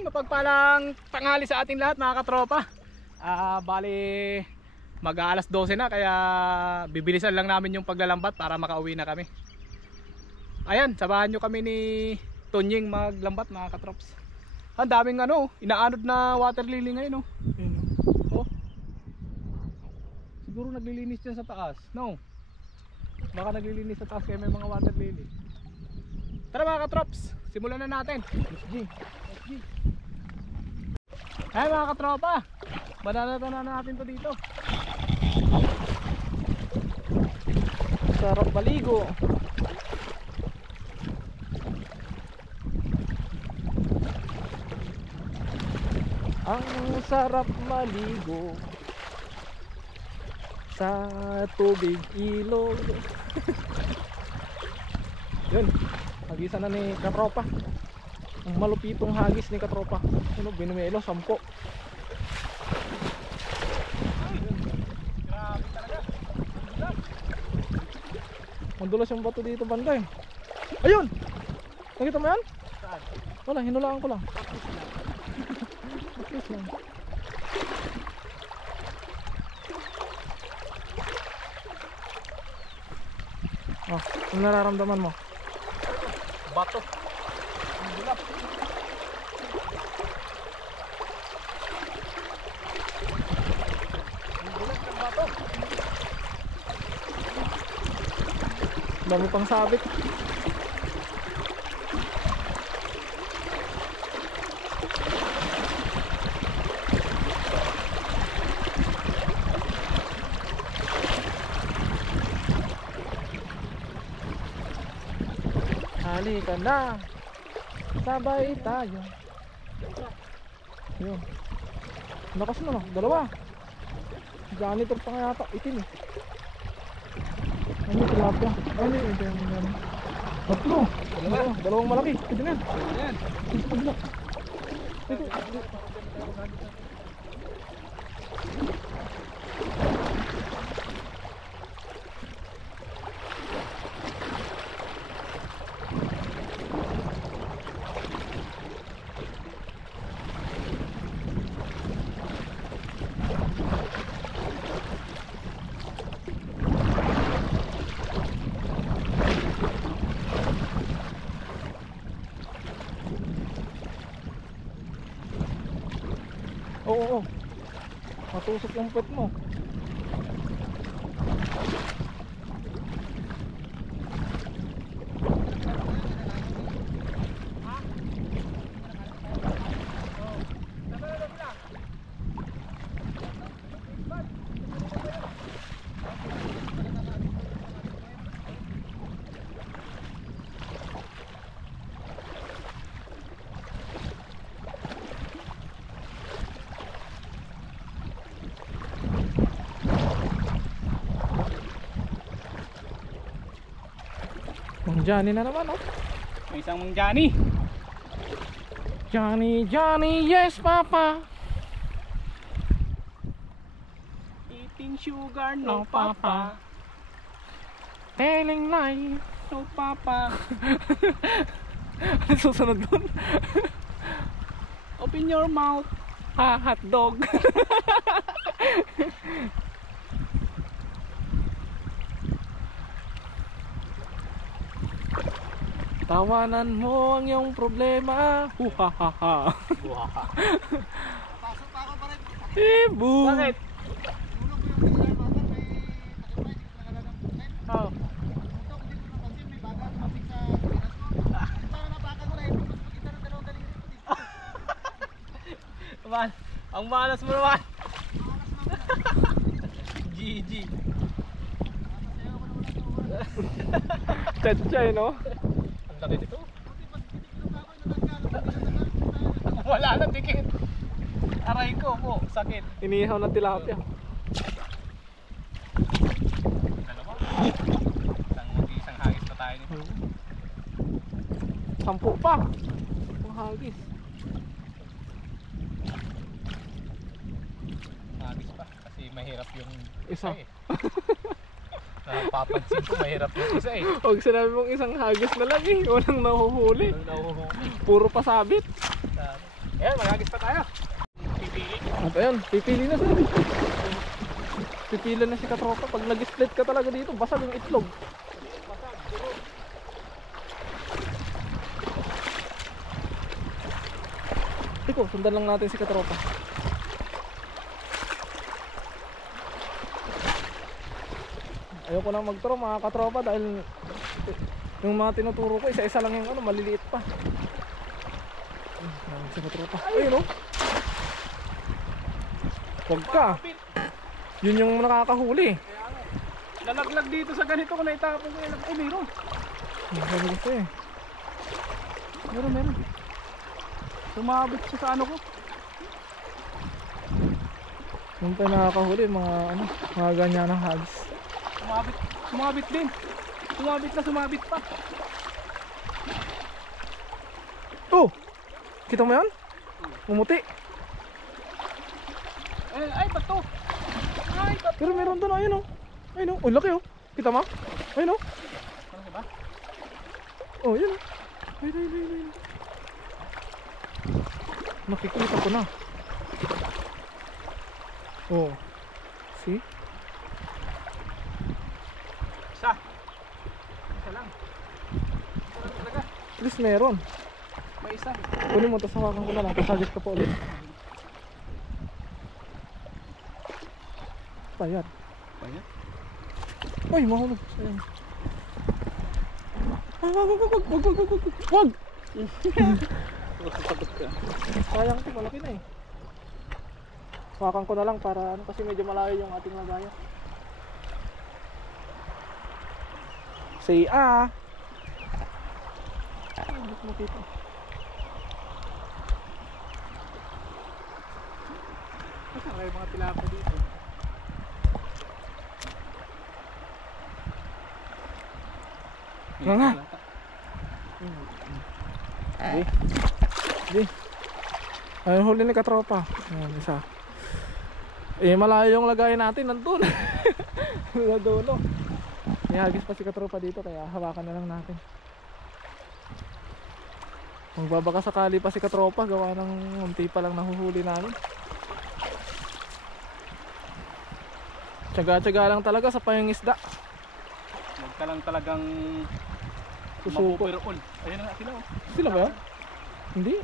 Ayan, mapagpalang tanghali sa ating lahat mga katropa. Bali mag-aalas 12 na, kaya bibilisan lang namin yung paglalambat para makauwi na kami. Ayan, sabahan nyo kami ni Tonying maglambat mga katrops. Ang daming inaanod na water lily ngayon. Ayun, oh. Siguro naglilinis dyan sa taas. No, baka naglilinis sa taas kaya may mga water lily. Tara mga katrops, simulan na natin. Let's G. Ay mga katropa, bananatan na natin to dito. Sarap baligo. Ang sarap maligo sa tubig ilog. Yun, hagisan na ni katropa. Ang malupitong hagis ni katropa. Binumelo, 10. Grabe talaga. Madulas yung bato dito banda eh. Ayun! Nakita mo yan? Saan? Wala, hinulaan ko lang. Tapos lang. Oh, ano nararamdaman mo? Bato. Ang bulap. Ang bulap ng bato. Dami pang sabit. Halika na, sabay tayo. Yun, lakas na no, dalawa. Janitor pa nga yata, itim eh. Ano yung tilapia? Ano yung tatlo? Dalawang malaki. Ito na yan. Ito. Oo, matusok yung pet mo. Mang Johnny na naman, oh. May isang Mang Johnny. Johnny, yes papa. Eating sugar, no papa. Telling lie, No papa. ano susunod dun? Open your mouth. Ha, hot dog. Tawanan mo ang iyong problema. Huhahaha. Pasok pa ako pa rin. Ibu. Bakit? Tulog ko yung bata, may takipay, hindi ko nagalalang putin. Oh. Ito, hindi ko napansin, may baga tumapik sa pinas ko. Para napakan ko na ito, mas magkita ng dalawang daliri ko dito. Naman, ang malas mo naman. GG. Sasayaw ko naman ang tawa. Tachay, no? Ang laki nito. Buti pag tinigilan pa ako, nagkalo. Wala na dikit. Aray ko po, sakit. Inihaw ng tilapia. Dalawa. Isang hagis pa tayo nito. 10 pa. Ang hagis. Hagis pa kasi mahirap yung Isa. eh. Napapansin ko mahirap yung isa eh. Huwag sinabi mong isang hagis na lang eh. Walang nahuhuli. Walang nahuhuli. Puro pasabit. Sabi. Ayan, magagis pa tayo. Pipili. At ayun, pipili na sila. Pipila na si katropa. Pag nag-split ka talaga dito, basag yung itlog. Iko, sundan lang natin si katropa. Ayoko na magturo mga katropa dahil yung mga tinuturo ko, isa-isa lang yung ano, maliliit pa. Si katropa. Ayun o. Huwag ka. Yun yung nakakahuli. Lalaglag dito sa ganito ko na itapon ko. Ay, meron. Sabi ko sa'yo eh. Meron. Sumabit siya sa ano ko. Yung pa nakakahuli, mga ganyan ng hagis. Sumabit din. Sumabit pa. Oh! Kita mo yan? Umuti. Ay, bato. Pero meron doon, ayun o. Ayun o, oh, laki o. Kita mo? Ayun o. Ano ba? Oh, yun o. Ayun. Nakikita ko na. Oh. See? Isa lang. Talaga. At least meron. May isa. Kunin mo, tapos hawakan ko na lang. Tapos hagis ka pa ulit. Payat. Uy, mahulog. Ayan. Wag! Sayang ito, malaki na eh. Hawakan ko na lang para ano, kasi medyo malayo yung ating magaya. Say ah! Hindi ko makita. Kasi may mga tilapia dito. Nga. Di. Ayun, huli ni katropa. Ayan, isa. Eh, malayo yung lagay natin nandun. Sa dulo. May hagis pa si katropa dito, kaya hawakan na lang natin. Magbabaka sakali pa si katropa, gawa ng unti pa lang nahuhuli namin. Tsaga-tsaga lang talaga sa pangingisda. Huwag ka lang talagang Susuko. mapupiroon. Ayun na nga sila oh. Sila ba yan? Hindi.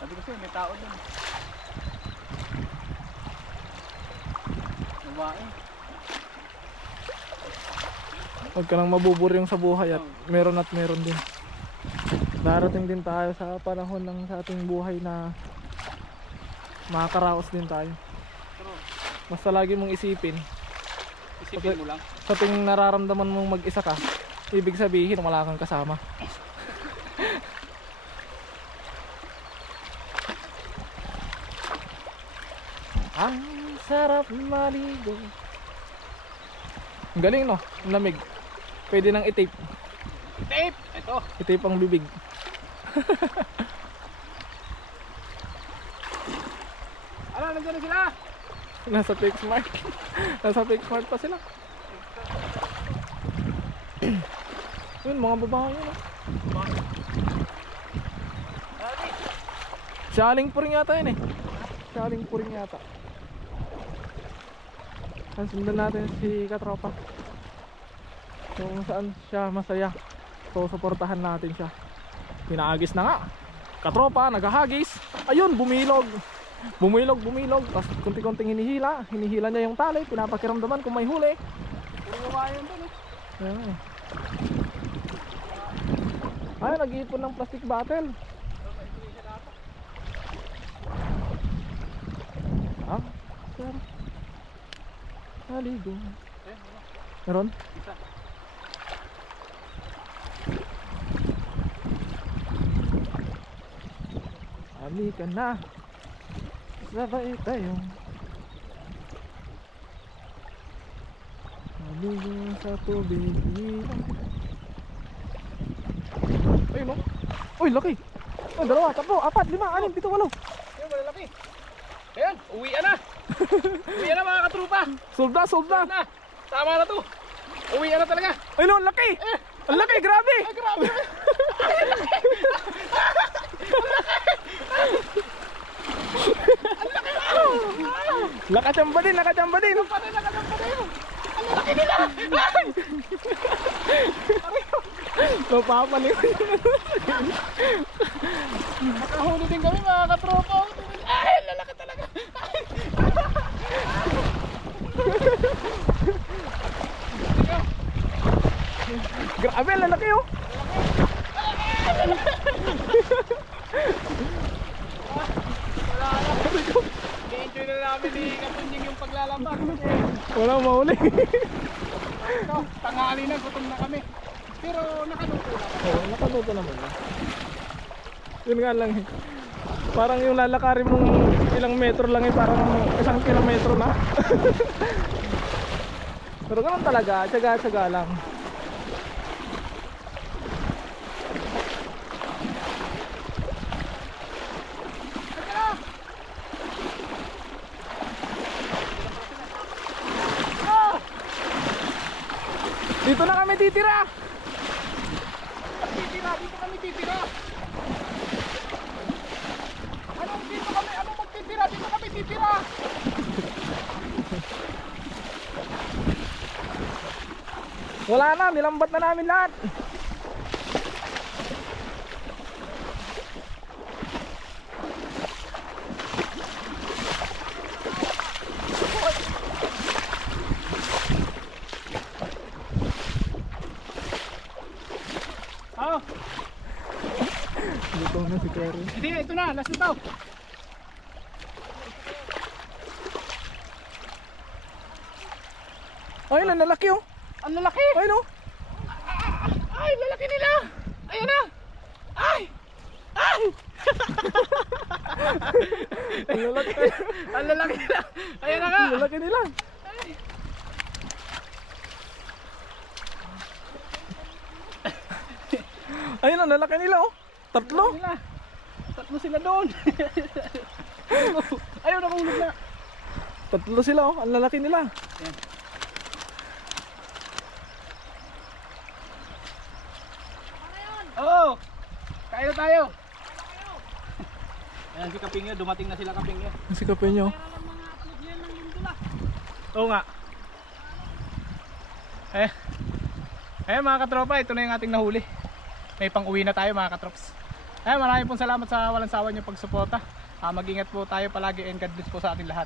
Sabi ko sa'yo, may tao doon. Babae. Huwag ka lang mabuburyong sa buhay at meron din. Darating din tayo sa panahon ng sa ating buhay na makakaraos din tayo. Basta lagi mong isipin Isipin mo lang. sa ting nararamdaman mong mag-isa ka, ibig sabihin wala kang kasama. Ang sarap maligo. Ang galing no, ang lamig. Pwede nang i-tape. Tape! Ito. I-tape ang bibig. Ano, nandiyan na sila? Nasa PixMart. Nasa PixMart pa sila. Yun, mga babae yun. Shaling puring yata yun eh. Shaling puring yata. Sundan natin si katropa. So, kung saan siya masaya. So, suportahan natin siya. Pinahagis na nga. Katropa, naghahagis. Ayun, bumilog. Bumilog. Tapos kunti-kunting hinihila niya yung tali. Pinapakiramdaman kung may huli. Puro babae yun doon eh. Ayan eh. Ay, nag-iipon ng plastic bottle. Ah, sir. Naligo. Meron? Isa. Halika na. Sabay tayo. Naligo sa tubig. Ayun o. Uy, laki. Oh, 2, 3, 4, 5, 6, 7, 8. Ayun, malalaki. Ayan, uwian na. Uwian na mga katrupa. Sold na. Na. Tama na to. Uwian na talaga. Ayun o, ang laki. Ang laki, grabe. Ay, grabe. Nakachamba din, nakachamba din. Mapapaling. Nakahuli din kami mga katropa. Ay, lalaki talaga. Grabe, lalaki oh. I-enjoy na namin ni Kapunying yung paglalambak. Walang mahuli. Ito, tanghali na, gutom na kami. Pero nakaluto na. Oo, nakaluto naman. Yun nga lang eh. Parang yung lalakarin mong ilang metro lang eh, parang 1 kilometro na. Pero ganun talaga, tsaga-tsaga lang. Dito na kami titira. Titira, dito kami titira. Anong dito kami, anong magtitira? Dito kami titira. Wala na, nilambat na namin lahat. Oh, Dito na si Karen. hindi, ito na, last na to. Ay, lalaki oh. Ang lalaki. Ay no. Ay, lalaki nila. Ayan na. Ay. Ay. Ang lalaki. Ang lalaki nila. Ayan na nga. Ang lalaki nila. Ayun ang lalaki nila oh. Tatlo. Nila. Tatlo sila doon. Ayaw, nakahulog na. Tatlo sila oh. Ang lalaki nila. Oo. Kain na tayo. Ayan si Kapingyo, dumating na sila Kapingyo. Ang sikapin nyo. Oo nga. Mga katropa, ito na yung ating nahuli. May pang-uwi na tayo mga katrops. Maraming pong salamat sa walang sawa niyong pagsuporta. Mag-ingat po tayo palagi and God bless po sa ating lahat.